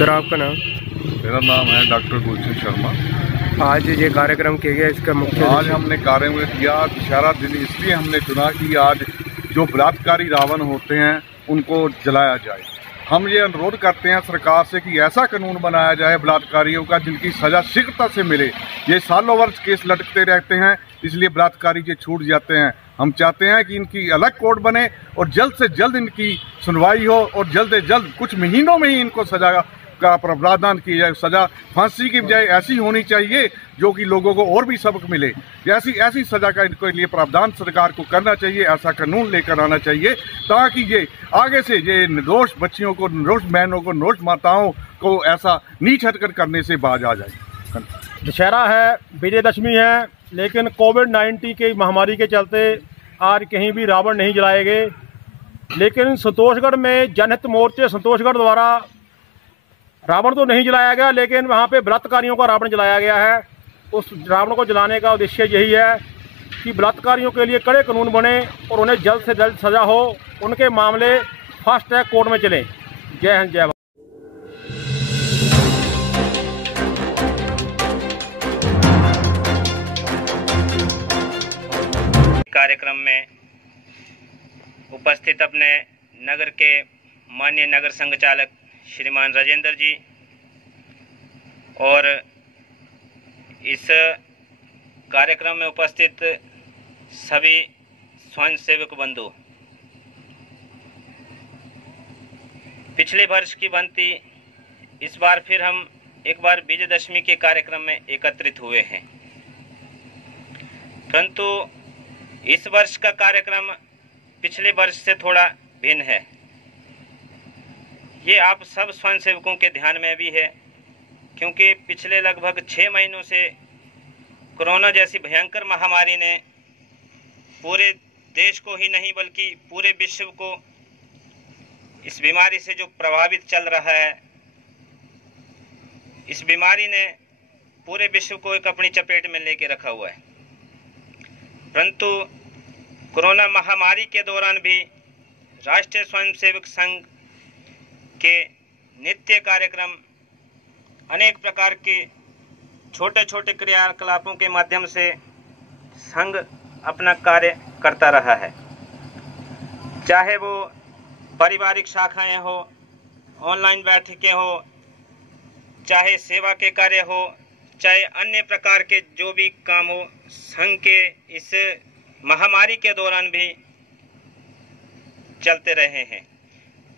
Sir आपका नाम? मेरा नाम है डॉक्टर गुलशन शर्मा। आज ये कार्यक्रम किया गया, इसका मुख्य आज हमने कार्यक्रम किया दशहरा दिन इसलिए हमने चुना कि आज जो बलात्कारी रावण होते हैं उनको जलाया जाए। हम ये अनुरोध करते हैं सरकार से कि ऐसा कानून बनाया जाए बलात्कारियों का जिनकी सज़ा शीघ्रता से मिले। ये सालों वर्ष केस लटकते रहते हैं, इसलिए बलात्कारी ये छूट जाते हैं। हम चाहते हैं कि इनकी अलग कोर्ट बने और जल्द से जल्द इनकी सुनवाई हो और जल्द से जल्द कुछ महीनों में ही इनको सज़ा का प्रावधान किया जाए। सज़ा फांसी की बजाय ऐसी होनी चाहिए जो कि लोगों को और भी सबक मिले। ऐसी सज़ा का इनके लिए प्रावधान सरकार को करना चाहिए, ऐसा कानून लेकर आना चाहिए ताकि ये आगे से ये निर्दोष बच्चियों को, निर्दोष बहनों को, निर्दोष माताओं को ऐसा नीच हरकत करने से बाज आ जाए। दशहरा है, विजयदशमी है, लेकिन कोविड-19 की महामारी के चलते आज कहीं भी रावण नहीं जलाए गए। लेकिन संतोषगढ़ में जनहित मोर्चे संतोषगढ़ द्वारा रावण तो नहीं जलाया गया, लेकिन वहाँ पे बलात्कारियों का रावण जलाया गया है। उस रावण को जलाने का उद्देश्य यही है कि बलात्कारियों के लिए कड़े कानून बने और उन्हें जल्द से जल्द सज़ा हो, उनके मामले फास्ट ट्रैक कोर्ट में चलें। जय हिंद, जय भारत। कार्यक्रम में उपस्थित अपने नगर के माननीय नगर संघचालक श्रीमान राजेंद्र जी और इस कार्यक्रम में उपस्थित सभी स्वयंसेवक बंधु, पिछले वर्ष की भांति इस बार फिर हम एक बार विजयदशमी के कार्यक्रम में एकत्रित हुए हैं, परंतु इस वर्ष का कार्यक्रम पिछले वर्ष से थोड़ा भिन्न है। ये आप सब स्वयंसेवकों के ध्यान में भी है, क्योंकि पिछले लगभग 6 महीनों से कोरोना जैसी भयंकर महामारी ने पूरे देश को ही नहीं बल्कि पूरे विश्व को इस बीमारी से जो प्रभावित चल रहा है, इस बीमारी ने पूरे विश्व को एक अपनी चपेट में लेके रखा हुआ है। परंतु कोरोना महामारी के दौरान भी राष्ट्रीय स्वयंसेवक संघ के नित्य कार्यक्रम, अनेक प्रकार के छोटे छोटे क्रियाकलापों के माध्यम से संघ अपना कार्य करता रहा है, चाहे वो पारिवारिक शाखाएं हो, ऑनलाइन बैठकें हो, चाहे सेवा के कार्य हो, चाहे अन्य प्रकार के जो भी काम हो। संघ के इस महामारी के दौरान भी चलते रहे हैं।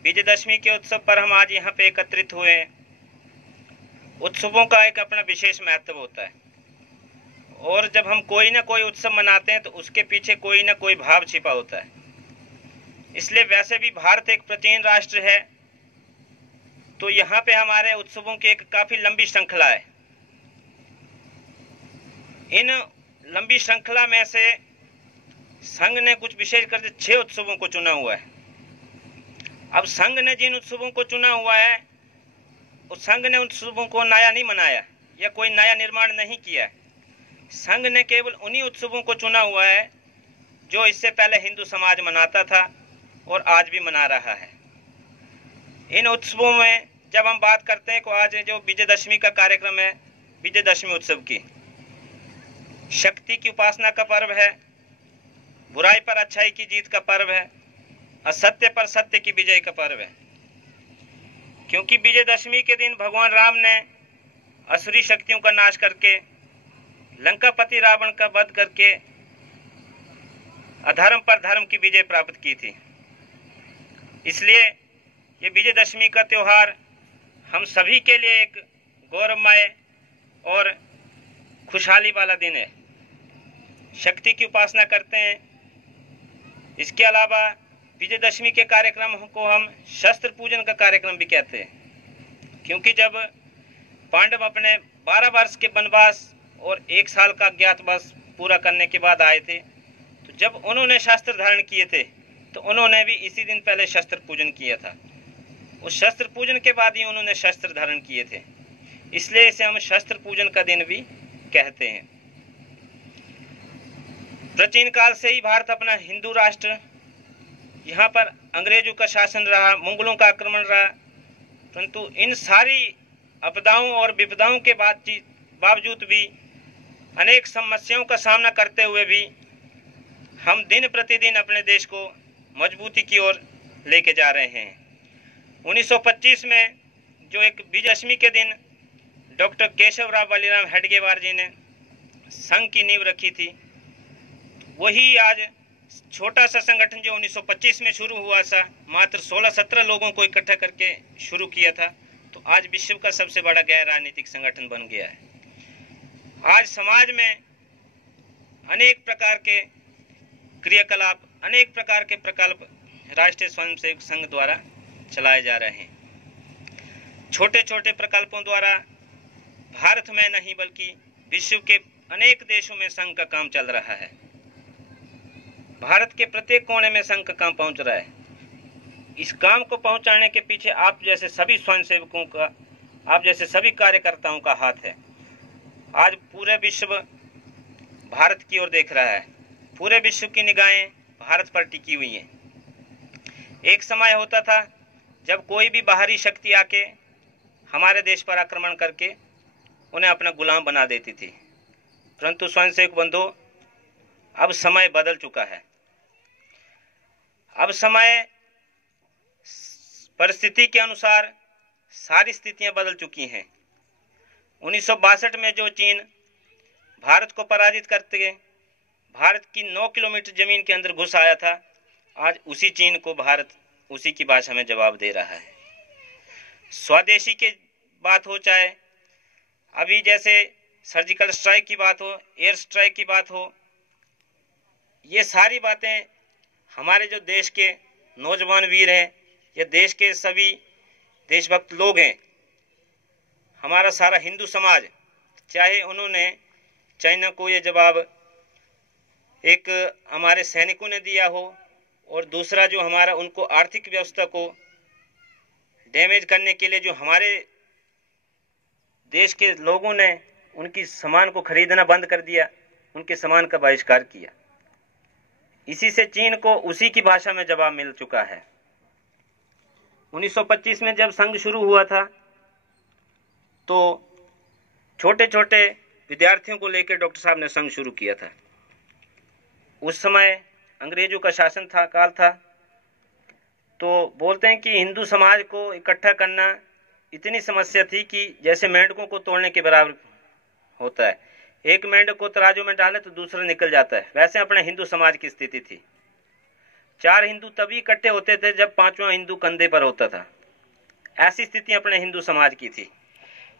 विजयदशमी के उत्सव पर हम आज यहाँ पे एकत्रित हुए हैं। उत्सवों का एक अपना विशेष महत्व होता है और जब हम कोई ना कोई उत्सव मनाते हैं तो उसके पीछे कोई ना कोई भाव छिपा होता है। इसलिए वैसे भी भारत एक प्राचीन राष्ट्र है, तो यहाँ पे हमारे उत्सवों की एक काफी लंबी श्रृंखला है। इन लंबी श्रृंखला में से संघ ने कुछ विशेष कर 6 उत्सवों को चुना हुआ है। अब संघ ने जिन उत्सवों को चुना हुआ है, उस संघ ने उत्सवों को नया नहीं मनाया या कोई नया निर्माण नहीं किया है। संघ ने केवल उन्हीं उत्सवों को चुना हुआ है जो इससे पहले हिंदू समाज मनाता था और आज भी मना रहा है। इन उत्सवों में जब हम बात करते हैं कि आज जो विजयदशमी का कार्यक्रम है, विजयदशमी उत्सव की शक्ति की उपासना का पर्व है, बुराई पर अच्छाई की जीत का पर्व है, असत्य पर सत्य की विजय का पर्व है। क्योंकि विजयदशमी के दिन भगवान राम ने असुरी शक्तियों का नाश करके, लंकापति रावण का वध करके अधर्म पर धर्म की विजय प्राप्त की थी। इसलिए ये विजयदशमी का त्योहार हम सभी के लिए एक गौरवमय और खुशहाली वाला दिन है। शक्ति की उपासना करते हैं। इसके अलावा विजयदशमी के कार्यक्रम को हम शस्त्र पूजन का कार्यक्रम भी कहते हैं, क्योंकि जब पांडव अपने 12 वर्ष के वनवास और 1 साल का अज्ञातवास पूरा करने के बाद आए थे, तो जब उन्होंने शस्त्र धारण किए थे तो उन्होंने भी इसी दिन पहले शस्त्र पूजन किया था। उस शस्त्र पूजन के बाद ही उन्होंने शस्त्र धारण किए थे, इसलिए इसे हम शस्त्र पूजन का दिन भी कहते हैं। प्राचीन काल से ही भारत अपना हिंदू राष्ट्र, यहाँ पर अंग्रेजों का शासन रहा, मुगलों का आक्रमण रहा, परंतु इन सारी आपदाओं और विपदाओं के बावजूद भी अनेक समस्याओं का सामना करते हुए भी हम दिन प्रतिदिन अपने देश को मजबूती की ओर लेके जा रहे हैं। 1925 में जो एक विजयदशमी के दिन डॉक्टर केशवराव बलिराम हेडगेवार जी ने संघ की नींव रखी थी, वही आज छोटा सा संगठन जो 1925 में शुरू हुआ था, मात्र 16-17 लोगों को इकट्ठा करके शुरू किया था, तो आज विश्व का सबसे बड़ा गैर राजनीतिक संगठन बन गया है। आज समाज में अनेक प्रकार के क्रियाकलाप, अनेक प्रकार के प्रकल्प राष्ट्रीय स्वयंसेवक संघ द्वारा चलाए जा रहे हैं। छोटे छोटे प्रकल्पों द्वारा भारत में नहीं बल्कि विश्व के अनेक देशों में संघ का काम चल रहा है। भारत के प्रत्येक कोने में संघ का काम पहुंच रहा है। इस काम को पहुंचाने के पीछे आप जैसे सभी स्वयंसेवकों का, आप जैसे सभी कार्यकर्ताओं का हाथ है। आज पूरे विश्व भारत की ओर देख रहा है, पूरे विश्व की निगाहें भारत पर टिकी हुई हैं। एक समय होता था जब कोई भी बाहरी शक्ति आके हमारे देश पर आक्रमण करके उन्हें अपना गुलाम बना देती थी, परंतु स्वयंसेवक बंधु, अब समय बदल चुका है। अब समय परिस्थिति के अनुसार सारी स्थितियां बदल चुकी हैं। 1962 में जो चीन भारत को पराजित करते भारत की 9 किलोमीटर जमीन के अंदर घुस आया था, आज उसी चीन को भारत उसी की भाषा में जवाब दे रहा है। स्वदेशी की बात हो, चाहे अभी जैसे सर्जिकल स्ट्राइक की बात हो, एयर स्ट्राइक की बात हो, ये सारी बातें हमारे जो देश के नौजवान वीर हैं या देश के सभी देशभक्त लोग हैं, हमारा सारा हिंदू समाज, चाहे उन्होंने चाइना को ये जवाब एक हमारे सैनिकों ने दिया हो और दूसरा जो हमारा उनको आर्थिक व्यवस्था को डैमेज करने के लिए जो हमारे देश के लोगों ने उनकी सामान को खरीदना बंद कर दिया, उनके सामान का बहिष्कार किया, इसी से चीन को उसी की भाषा में जवाब मिल चुका है। 1925 में जब संघ शुरू हुआ था तो छोटे छोटे विद्यार्थियों को लेकर डॉक्टर साहब ने संघ शुरू किया था। उस समय अंग्रेजों का शासन था, काल था, तो बोलते हैं कि हिंदू समाज को इकट्ठा करना इतनी समस्या थी कि जैसे मेंढकों को तोड़ने के बराबर होता है। एक मेंढक को तराजू में डाले तो दूसरा निकल जाता है, वैसे अपने हिंदू समाज की स्थिति थी। 4 हिंदू तभी इकट्ठे होते थे जब 5वां हिंदू कंधे पर होता था। ऐसी स्थिति अपने हिंदू समाज की थी।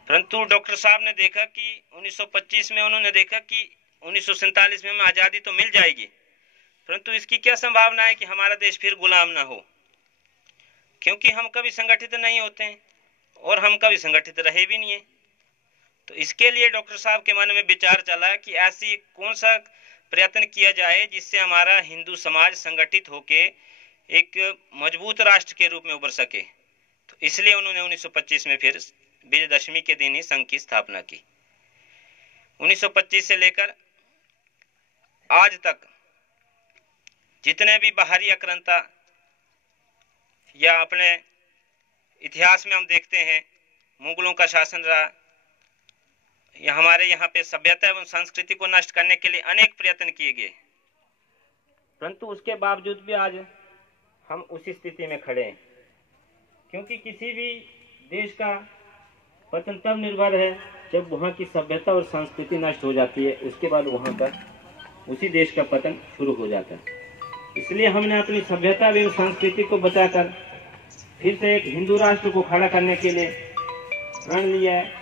परंतु डॉक्टर साहब ने देखा कि 1925 में उन्होंने देखा कि 1947 में हमें आज़ादी तो मिल जाएगी, परंतु इसकी क्या संभावना है कि हमारा देश फिर गुलाम ना हो, क्योंकि हम कभी संगठित नहीं होते हैं और हम कभी संगठित रहे भी नहीं है। तो इसके लिए डॉक्टर साहब के मन में विचार चला कि ऐसी कौन सा प्रयत्न किया जाए जिससे हमारा हिंदू समाज संगठित होके एक मजबूत राष्ट्र के रूप में उभर सके। तो इसलिए उन्होंने 1925 में फिर विजयदशमी के दिन ही संघ की स्थापना की। 1925 से लेकर आज तक जितने भी बाहरी आक्रांता या अपने इतिहास में हम देखते हैं, मुगलों का शासन रहा या हमारे यहाँ पे सभ्यता एवं संस्कृति को नष्ट करने के लिए अनेक प्रयत्न किए गए, परंतु उसके बावजूद भी आज हम उसी स्थिति में खड़े हैं। क्योंकि किसी भी देश का पतन तब निर्भर है जब वहाँ की सभ्यता और संस्कृति नष्ट हो जाती है, उसके बाद वहाँ का उसी देश का पतन शुरू हो जाता है। इसलिए हमने अपनी सभ्यता एवं संस्कृति को बचाकर फिर से एक हिंदू राष्ट्र को खड़ा करने के लिए प्रण लिया है।